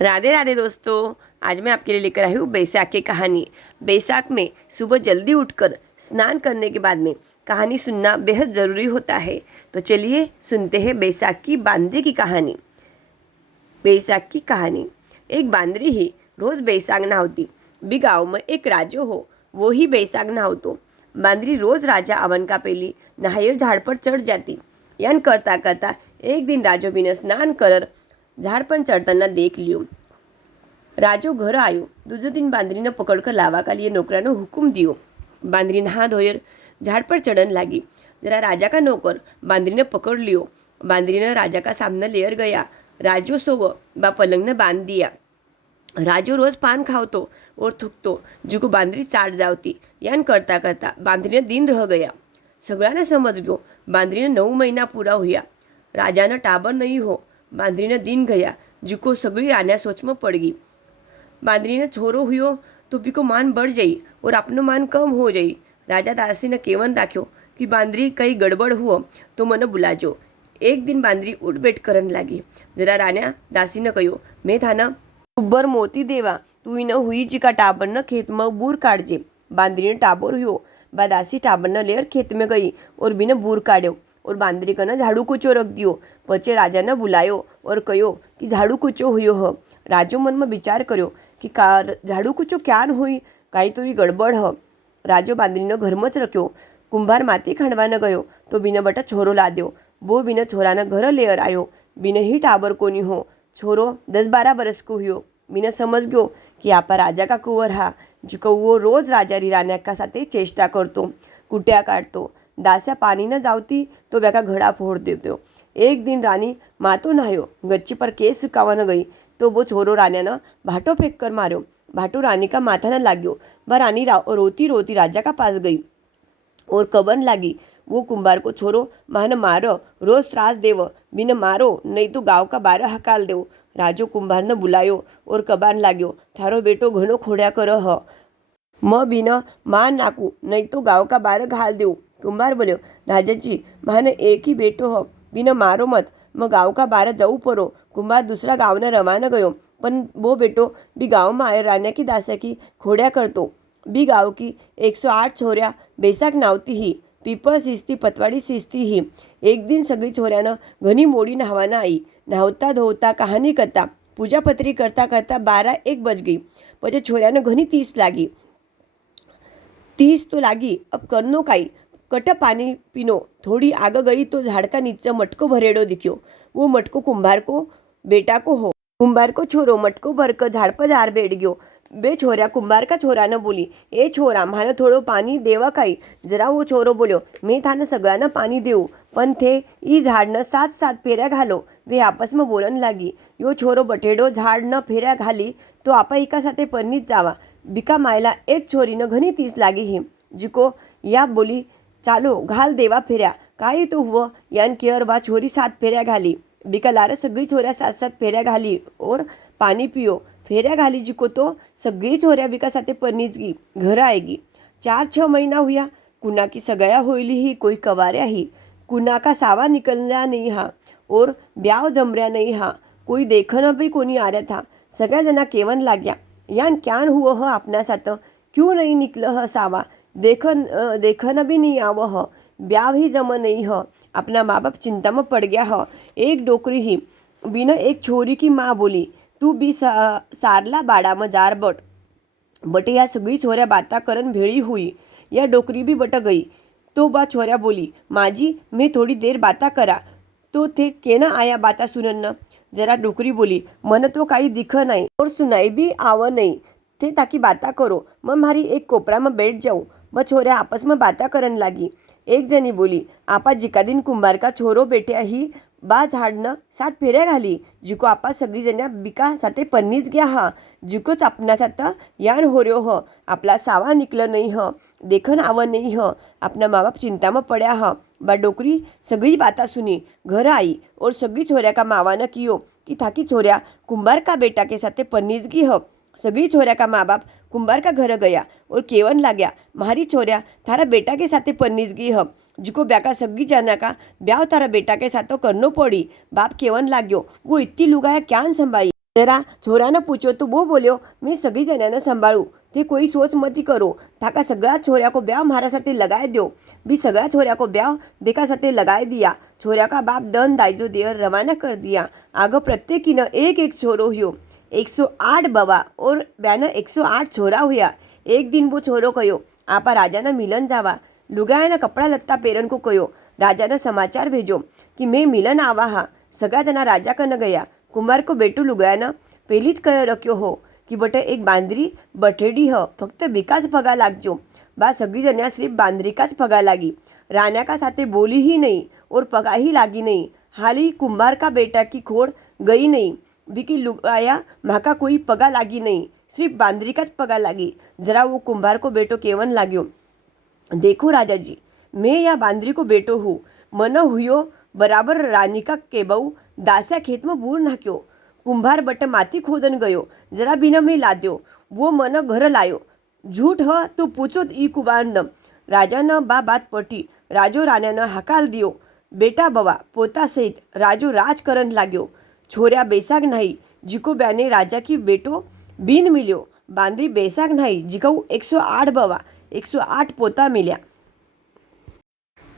राधे राधे दोस्तों। आज मैं आपके लिए लेकर आई हूँ बैसाख की कहानी। बैसाख में सुबह जल्दी उठकर स्नान करने के बाद में कहानी सुनना बेहद ज़रूरी होता है। तो चलिए सुनते हैं बैसाख की बांदरी की कहानी। बैसाख की कहानी। एक बांदरी ही रोज बैसाख नहावती। बी गाँव में एक राजो हो, वो ही बैसाख नहावतो। बांदरी रोज राजा आवन का पहली नहायर झाड़ पर चढ़ जाती। यान करता करता एक दिन राजो बीने स्नान कर झाड़ पर चढ़ताना देख लियो। राजो घर आयो। दूजे दिन बांदरी ने पकड़कर लावा का लिए नौकरा हुकुम दियो। बांदरी नहा धोयर झाड़ पर चढ़न लगी। जरा राजा का नौकर बांदरी ने पकड़ लियो। बांदरी ने राजा का सामने लेकर गया। राजो सोव बा पलंग ने बांध दिया। राजो रोज पान खावतो और थूकतो, जिको बांदरी चाट जावती। यान करता करता बांदरी ने दिन रह गया। सगळ्याने समज गयो बांदरी ने 9 महीना पूरा हुआ। राजा ने टाबर नहीं हो। बांदरी ने दिन गया, जिको सगड़ी रान्या सोच में पड़ गई। बांदरी ने छोरो हुयो तो बीको मान बढ़ जाई और अपनो मान कम हो जाई। राजा दासी ने केवन राख्यो कि बांदरी कई गड़बड़ हुओ तो मने बुलाजो। एक दिन बांदरी उठ बैठ करन लागी। जरा रान्या दासी ने कहो, मैं थाना उबर मोती देवा, तू इन हुई जी का टाबर न खेत में बूर काटजे। बांदरी ने टाबर हुयो। बा दासी टाबर न लेकर खेत में गई और बीने बूर काढ़्यो और बांदरी कने झाड़ू कूचो रख दियो। पछे राजा ने बुलायो और कहो कि झाड़ू कूचो हुयो ह। राजो मन में विचार कर्यो कि झाड़ू कूचो क्यान हुई, काई तो गड़बड़ ह। राजो बांदरी ने घर में ज रख्यो। कुंभार माटी खांडवाने गयो तो बीने बटा छोरो लाद्यो। वो बीने छोरा ने घर लेकर आयो। बीने ही टाबर कोनी हो। छोरो 10-12 बरस को हुयो। बीने समझ गयो कि आपा राजा का कुंवर हा, जिको वो रोज राजा री रान्या का साथे चेष्टा करतो, कुट्या काटतो। दास्या पानी न जावती तो बेका घड़ा फोड़ देतो। एक दिन रानी मातो नहायो, गच्ची पर केस सुकावाने गई तो वो छोरो रान्या ने भाटो फेंक कर मार्यो। भाटो रानी का माथा न लाग्यो। वह रानी रोती रोती राजा का पास गई और कबन लागी, वो कुंभार को छोरो माने मारो, रोज त्रास देव, बिने मारो नहीं तो गाँव का बारे हकाल देव। राजो कुंभार ने बुलायो और कबान लाग्यो, थारो बेटो घणो खोड्या कर ह, म बिना मार नाकू नहीं तो गाँव का बारे घाल देव। कुंभार बोल्यो, राजा जी माने एक ही बेटो ह, बिना मारो मत, म गाँव का बारे जवू पड़ो। कुंभार दूसरा गाँव ने रवाना गयो, पण वो बेटो बी गाँव में आए रान्या की दास्या की खोड्या करतो। बी गाँव की 108 छोरिया बैसाख नावती ही, पीपल सींचती, पतवाड़ी सींचती ही। एक दिन सगळी छोरियां घणी मोड़ी नहावाना आई। नहावता धोवता कहानी करता पूजा पत्री करता करता 12-1 बज गई। पछे छोरियां घणी तीस लागी। तीस तो लागी, अब करनो काई, कट पानी पीनो। थोड़ी आगे गई तो झाड़ का नीचे मटको भरेड़ो दिख्यो। वो मटको कुंभार को बेटा को हो। कुंभार को छोरो मटको भरकर झाड़ पर झाड़ बैठ गयो। बे छोरा कुंभार का छोरा ने बोली, ए छोरा माने थोड़ो पानी देवा काई। जरा वो छोरो बोल्यो, मैं थाने सगळ्याने पानी देऊ, पण थे ई झाड़ने 7-7 फेऱ्या घालो। वे आपस में बोलन लागी। यो छोरो बटेडो झाड़ न फेऱ्या घाली तो आपा एका साथे परनीत जावा। बिका मायला एक छोरीने घणी तीस लागी ही, जिको या बोली, चालो घाल देवा फेऱ्या, काई तो हुआ। यान केयर बा छोरी 7 फेऱ्या घाली। बिका लारे सगळी छोऱ्या 7-7 फेऱ्या घाली और पानी पियो। फेऱ्या घाली जिको तो सगळी छोऱ्या बिका साथे परनीच गई, घर आएगी। 4-6 महीना हुआ। कुना की सगाया होइली ही, कोई कवार्या ही, कुना का सावा निकलना नहीं हा और ब्याव जमऱ्या नहीं हा। कोई देखना भी कोनी आ रहा था। सगळ्या जना केवन लाग्या, यान क्यान हुआ ह अपना साथ, क्यों नहीं निकल ह सावा, देखन भी नहीं आव ह, ब्याह ही जम नहीं ह। अपना माँ बाप चिंता में पड़ गया ह। एक डोकरी ही बिना एक छोरी की माँ बोली, तू भी सारला बाड़ा में जार बटे या सगळी छोऱ्या बाता करन भेड़ी हुई। या डोकरी भी बट गई तो बा छोऱ्या बोली, माँ जी मैं थोड़ी देर बाता करा तो थे केना आया बाता सुनन न। जरा डोकरी बोली, मन तो काई दिख नहीं और सुनाई भी आव नहीं, थे ताकि बाता करो, मैं मारी एक कोपरा में बैठ जाऊं। वह छोऱ्या आपस में बाता करन लागी। एक जनी बोली, आपा जिका दिन कुंभार का छोरो बेट्या ही बा झाड़ना 7 फेऱ्या घाली, जिको आपा सगळी जण्या बिका साथे पन्नीच गया हा, जिकोच आपना साथ यान होर्यो ह, आपला सावा निकल नहीं ह, देखन आव नहीं ह। अपना माँ बाप चिंता में पड़ा ह। बा डोकरी सगळी बाता सुनी, घर आई और सगळी छोऱ्या का मावा ने कियो कि थाकी छोऱ्या कुंभार का बेटा के साथे पन्नीच गई ह। सगळी छोऱ्या का माँ बाप कुंभार का घर गया और केवन लाग्या, मारी छोऱ्या थारा बेटा के साथे पन्नीच गई ह, जिको ब्याका सगळी जना का ब्याव तारा बेटा के साथ तो करनो पड़ी। बाप केवन लाग्यो, वो इतनी लुगाया क्यान संभाई। जरा छोऱ्यानं पूछो तो वो बोल्यो, मी सगळी जण्यानं सांभाळू, ते कोई सोच मती करो, थाका सगळ्या छोऱ्या को ब्याह मारा साथे लगाए दो। भी सगळ्या छोऱ्या को ब्याह बेका साथे लगाए दिया। छोऱ्या का बाप दन दाइजो देर रवाना कर दिया। आग प्रत्येकीनं एक एक छोरो हुयो। 108 बवा और ब्यानं 108 छोरा हुया। एक दिन वो छोरो कयो, आपा राजाना मिलन जावा। लुगायाना कपड़ा लत्ता पेरन को कयो। राजाना समाचार भेजो कि मैं मिलन आवा हा। सगळ्या जना राजा कन गया। कुंभार को बेटू लुगायानं पेलीच कय रख्यो हो की बटे एक बांदरी बठेडी ह, फक्त बेकाच पगा लागजो। बा सगळी जण्या सिर्फ बांदरी काच पगा लागी। राण्या का साथे बोली ही नहीं और पगा ही लागी नहीं। हाली कुंभार का बेटा की खोड़ गई नहीं। बिकी लुगाया माका कोई पगा लागी नहीं, सिर्फ बांदरी काच पगा लागी। जरा वो कुंभार को बेटो केवन लाग्यो, देखो राजा जी, मैं या बांदरी को बेटो हूँ। मन हुयो बराबर रानी का केबऊ दास्या खेत में बूर नाख्यो। कुंभार बट माती खोदन गयो, जरा बिना में लाद्यो। वो मन घर लायो। झूठ ह तो पूछो ई कुंभारनं। राजानं बा बात पटी। राजो राण्यानं हाकाल दियो। बेटा बवा पोता सहित राजो राज करन लाग्यो। छोऱ्या बेसाग नाही, जिको ब्याने राजा की बेटो बीन मिल्यो। बांदरी बेसाग नाही, जिको 108 बवा 108 पोता मिल्या।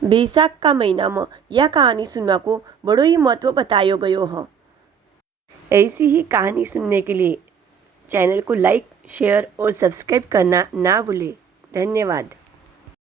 बैसाख का महीना में यह कहानी सुनने को बड़ो ही महत्व बतायो गयो है। ऐसी ही कहानी सुनने के लिए चैनल को लाइक, शेयर और सब्सक्राइब करना ना भूलें। धन्यवाद।